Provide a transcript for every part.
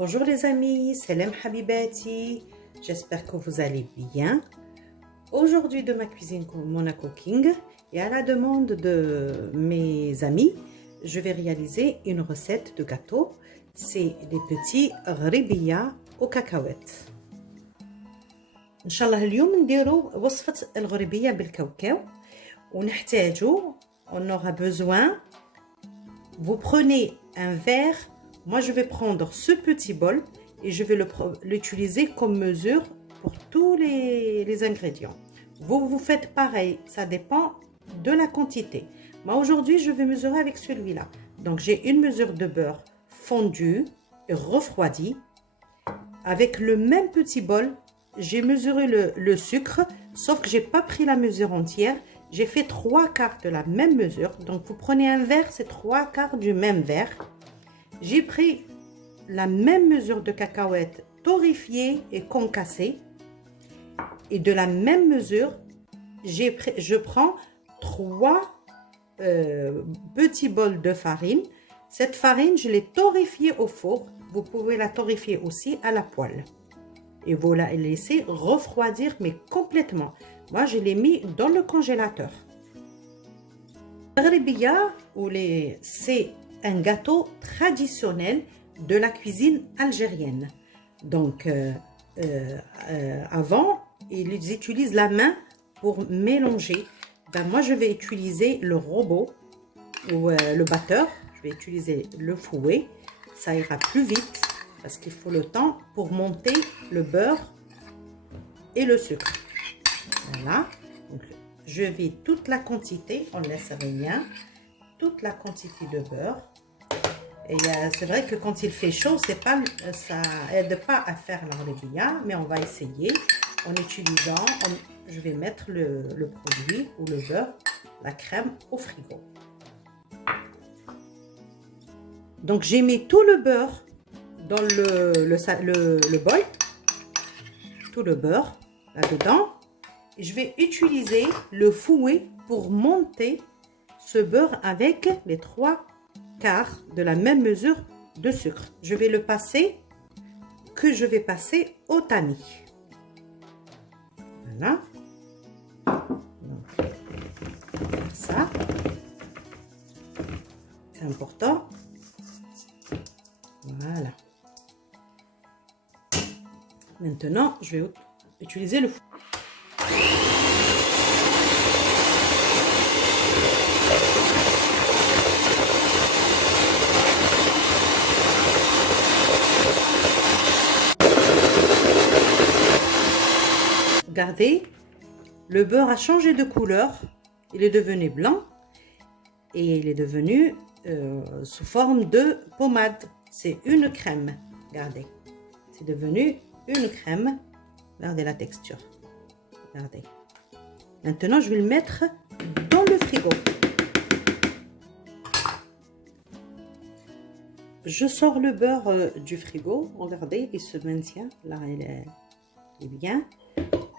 Bonjour les amis, Salam Habibati, j'espère que vous allez bien. Aujourd'hui de ma cuisine Mona Cooking et à la demande de mes amis, je vais réaliser une recette de gâteau. C'est les petits غريبية aux cacahuètes. إن شاء الله اليوم نديرو وصفة الغريبية بالكاوكاو ونحتاجو on aura besoin. Vous prenez un verre. Moi, je vais prendre ce petit bol et je vais l'utiliser comme mesure pour tous les ingrédients. Vous faites pareil, ça dépend de la quantité. Moi, aujourd'hui, je vais mesurer avec celui-là. Donc, j'ai une mesure de beurre fondu et refroidi. Avec le même petit bol, j'ai mesuré le sucre, sauf que je n'ai pas pris la mesure entière. J'ai fait 3/4 de la même mesure. Donc, vous prenez un verre, c'est 3/4 du même verre. J'ai pris la même mesure de cacahuètes torréfiées et concassées. Et de la même mesure, je prends 3 petits bols de farine. Cette farine, je l'ai torréfiée au four. Vous pouvez la torréfier aussi à la poêle. Et vous la laissez refroidir, mais complètement. Moi, je l'ai mis dans le congélateur. C'est un gâteau traditionnel de la cuisine algérienne. Donc, avant, ils utilisent la main pour mélanger. Ben, moi, je vais utiliser le robot ou le batteur. Je vais utiliser le fouet. Ça ira plus vite parce qu'il faut le temps pour monter le beurre et le sucre. Voilà. Donc, je vais toute la quantité, on ne laisse rien. Toute la quantité de beurre. Et c'est vrai que quand il fait chaud, ça aide pas à faire la ghrébiya, mais on va essayer en utilisant, je vais mettre le produit ou le beurre, la crème au frigo. Donc j'ai mis tout le beurre dans le bol, tout le beurre là-dedans. Je vais utiliser le fouet pour monter ce beurre avec les 3/4 de la même mesure de sucre. Je vais le passer, au tamis. Voilà. Donc, ça, c'est important. Voilà. Maintenant, je vais utiliser le fouet. Regardez, le beurre a changé de couleur, il est devenu blanc et il est devenu sous forme de pommade. C'est une crème, regardez, c'est devenu une crème. Regardez la texture, regardez. Maintenant, je vais le mettre dans le frigo. Je sors le beurre du frigo, regardez, il se maintient, là il est bien.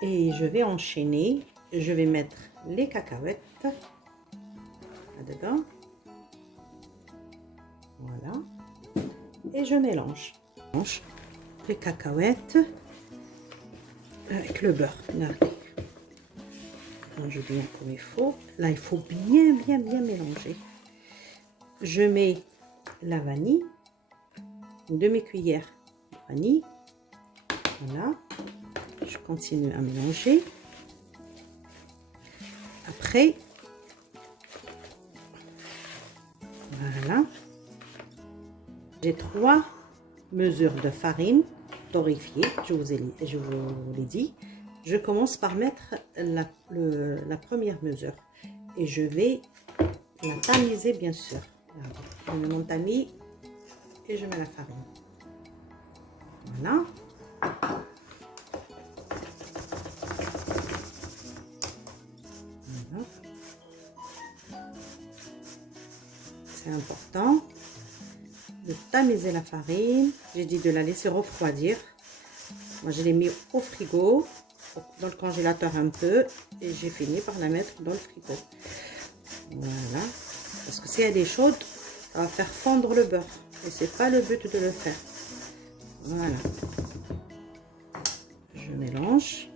Et je vais enchaîner, je vais mettre les cacahuètes là-dedans. Voilà. Et je mélange les cacahuètes avec le beurre. Regardez. Je mélange bien comme il faut. Là, il faut bien mélanger. Je mets la vanille, une demi-cuillère de vanille. Voilà. Je continue à mélanger. Après, voilà. J'ai 3 mesures de farine torréfiée. Je vous l'ai dit. Je commence par mettre la première mesure. Et je vais la tamiser, bien sûr. Je mets mon tamis et je mets la farine. Voilà. C'est important de tamiser la farine. J'ai dit de la laisser refroidir. Moi, je l'ai mis au frigo, dans le congélateur un peu, et j'ai fini par la mettre dans le frigo. Voilà. Parce que si elle est chaude, ça va faire fondre le beurre. Et c'est pas le but de le faire. Voilà. Je mélange.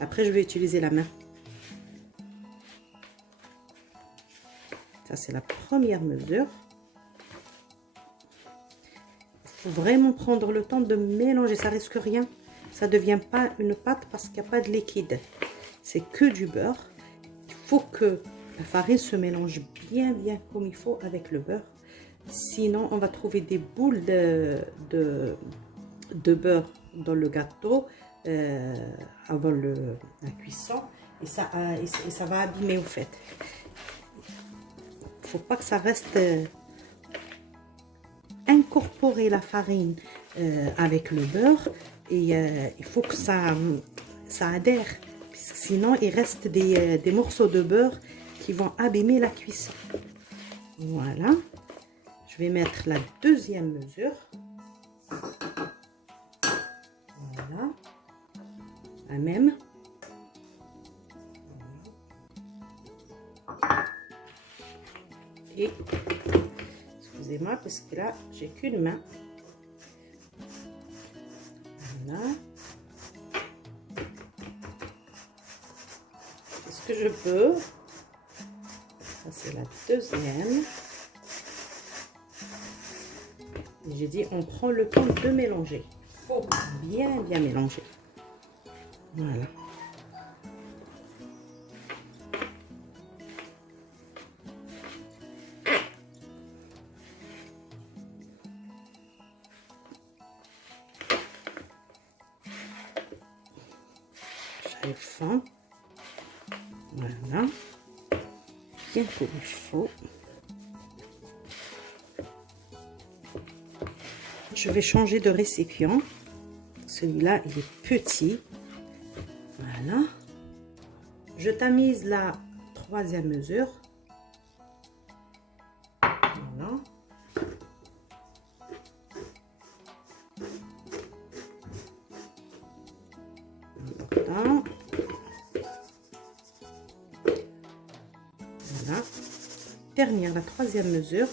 Après, je vais utiliser la main. Ça, c'est la première mesure. Il faut vraiment prendre le temps de mélanger. Ça risque rien. Ça ne devient pas une pâte parce qu'il n'y a pas de liquide. C'est que du beurre. Il faut que la farine se mélange bien comme il faut avec le beurre. Sinon, on va trouver des boules de beurre dans le gâteau avant la cuisson. Et ça va abîmer au fait. Il ne faut pas que ça reste incorporer la farine avec le beurre. Et il faut que ça adhère. Sinon, il reste des morceaux de beurre qui vont abîmer la cuisson. Voilà. Je vais mettre la deuxième mesure. Voilà. La même. Et, excusez-moi, parce que là, j'ai qu'une main. Voilà. Est-ce que je peux? Ça, c'est la deuxième. J'ai dit, on prend le temps de mélanger. Il faut bien mélanger. Voilà. J'arrive fin. Voilà. Bien comme il faut. Je vais changer de récipient. Celui-là, il est petit. Voilà. Je tamise la troisième mesure. Voilà. Important. Voilà. Ternir la troisième mesure.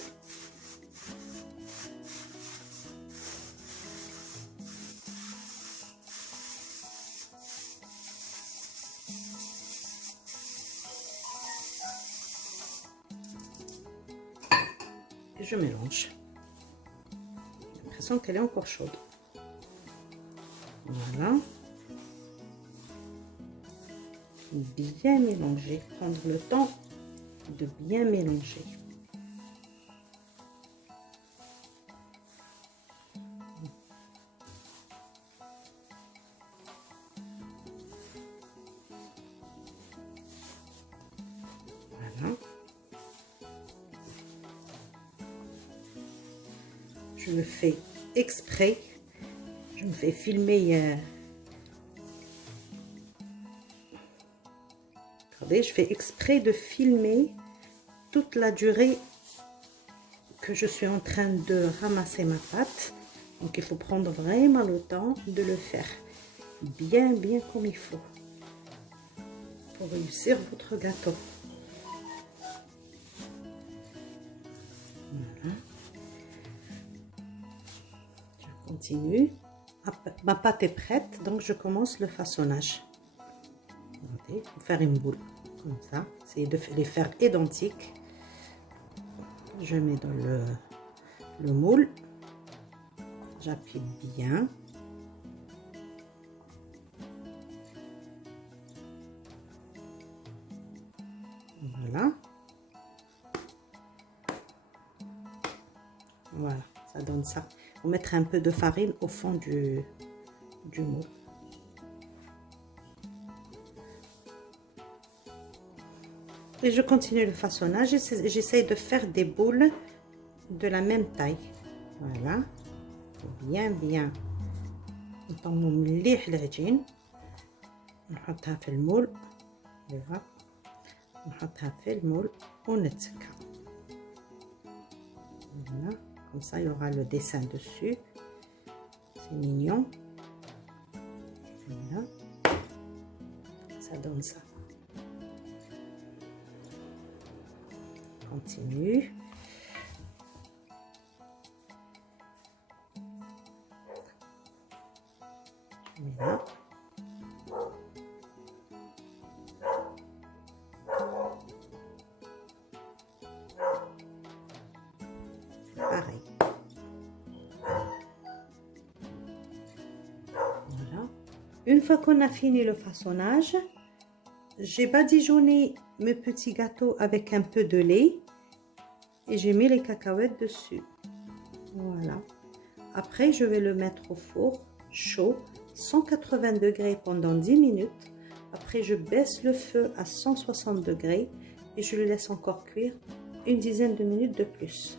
Et je mélange. J'ai l'impression qu'elle est encore chaude. Voilà. Bien mélanger. Prendre le temps de bien mélanger. Voilà. Je le fais exprès. Je me fais filmer. Regardez, je fais exprès de filmer toute la durée que je suis en train de ramasser ma pâte. Donc il faut prendre vraiment le temps de le faire bien comme il faut pour réussir votre gâteau. Voilà. Je continue. Ma pâte est prête, donc je commence le façonnage. Regardez, pour faire une boule comme ça, essayez de les faire identiques. Je mets dans le moule, j'appuie bien. Voilà. Voilà, ça donne ça. On va mettre un peu de farine au fond du moule. Et je continue le façonnage. J'essaye de faire des boules de la même taille. Voilà. bien نطمو مليح العجين نحطها في المول. نحطها في المول ونتسكها. Voilà. Comme ça, il y aura le dessin dessus. C'est mignon. Voilà. Ça donne ça. Continue. Une fois qu'on a fini le façonnage, j'ai badigeonné mes petits gâteaux avec un peu de lait et j'ai mis les cacahuètes dessus. Voilà. Après, je vais le mettre au four chaud, 180 degrés pendant 10 minutes. Après, je baisse le feu à 160 degrés et je le laisse encore cuire une dizaine de minutes de plus.